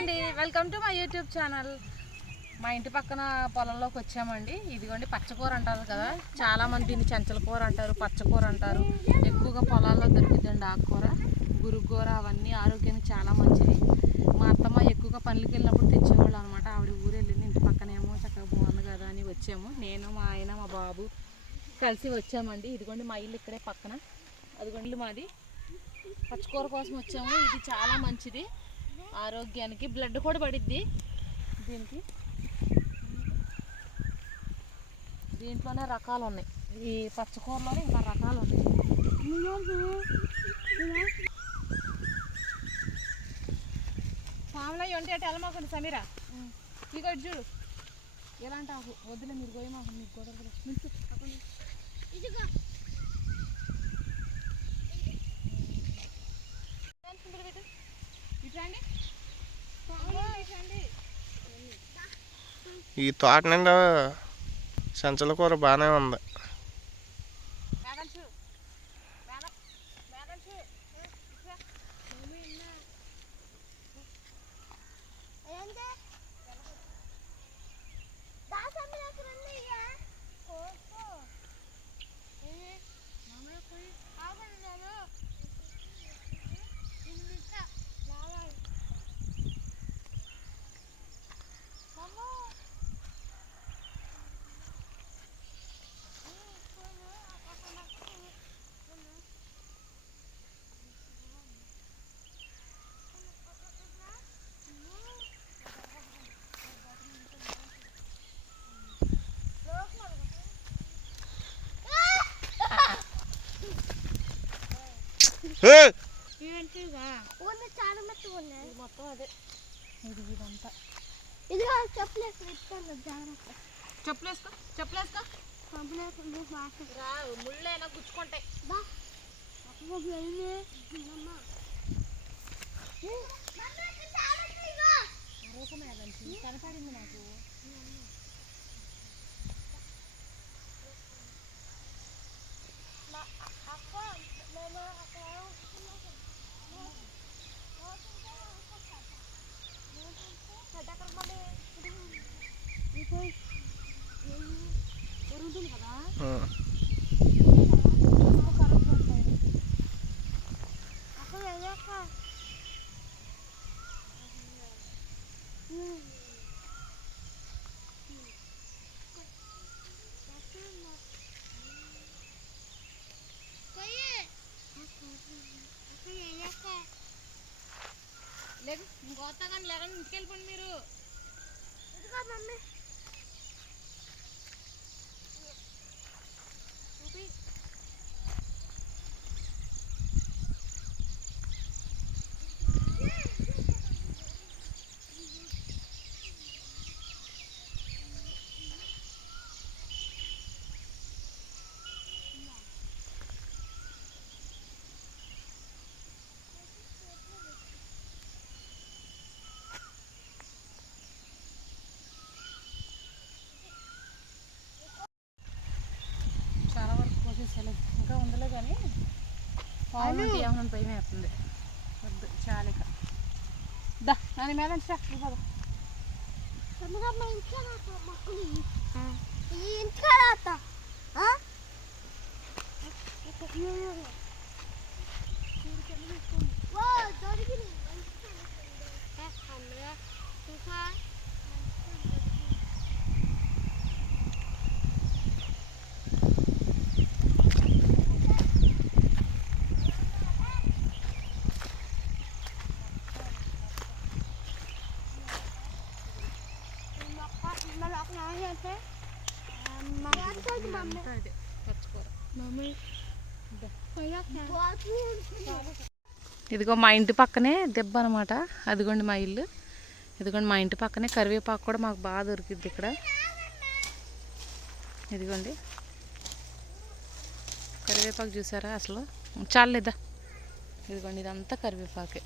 అండి, welcome to my YouTube channel. మా ఇంటి పక్కన పొలంలోకి వచ్చామండి. ఇదిగోండి పచ్చకూర అంటారు కదా, చాలామంది దీన్ని చెంచల కూర అంటారు, పచ్చకూర అంటారు. ఎక్కువగా పొలాల్లో దొరుకుతుందండి ఆకుకూర. గురుకూర అవన్నీ ఆరోగ్యానికి చాలా మంచిది. మా అత్తమ్మ ఎక్కువగా పనులకి వెళ్ళినప్పుడు తెచ్చేవాళ్ళు అనమాట. ఆవిడ ఊరు వెళ్ళింది, ఇంటి పక్కనేమో చక్కగా బాగుంది కదా అని వచ్చాము. నేను మా ఆయన మా బాబు కలిసి వచ్చామండి. ఇదిగోండి మా ఇల్లు ఇక్కడే పక్కన, అదిగోండి మాది. పచ్చకూర కోసం వచ్చాము. ఇది చాలా మంచిది ఆరోగ్యానికి, బ్లడ్ కూడా పడిద్ది దీనికి. దీంట్లోనే రకాలు ఉన్నాయి, ఈ పచ్చకూరలోనే ఇంకా రకాలు ఉన్నాయి. పాములయ్యి ఉంటే అటు వెళ్ళమాకండి సమీరా, ఇక చూడు ఎలాంటి ఆకు వద్దులే, మీరు పోయి మాకు మీకు కూడా ఈ తోట నిండా సంచల కూర బాగానే ఉంది. చెప్పులేసుకో చెప్పులేసుకో, ముళ్ళైనా గుచ్చుకుంటాయి. కనపడింది నాకు. లేదు ఇంకొస్తా కానీ లేదని ఇంటికి వెళ్ళిపోండి మీరు. మమ్మీ ఇంకా ఉండలే కానీ పావులు ఏమైనా భయం వేస్తుంది. వద్దు చాలిక దా నన్ను మేడం ఇదిగో మా ఇంటి పక్కనే దెబ్బ అనమాట. అదిగోండి మా ఇల్లు, ఇదిగోండి మా ఇంటి పక్కనే కరివేపాకు కూడా మాకు బాగా దొరికిద్ది ఇక్కడ. ఇదిగోండి కరివేపాకు చూసారా అసలు చాలేదా. ఇదిగోండి ఇదంతా కరివేపాకే.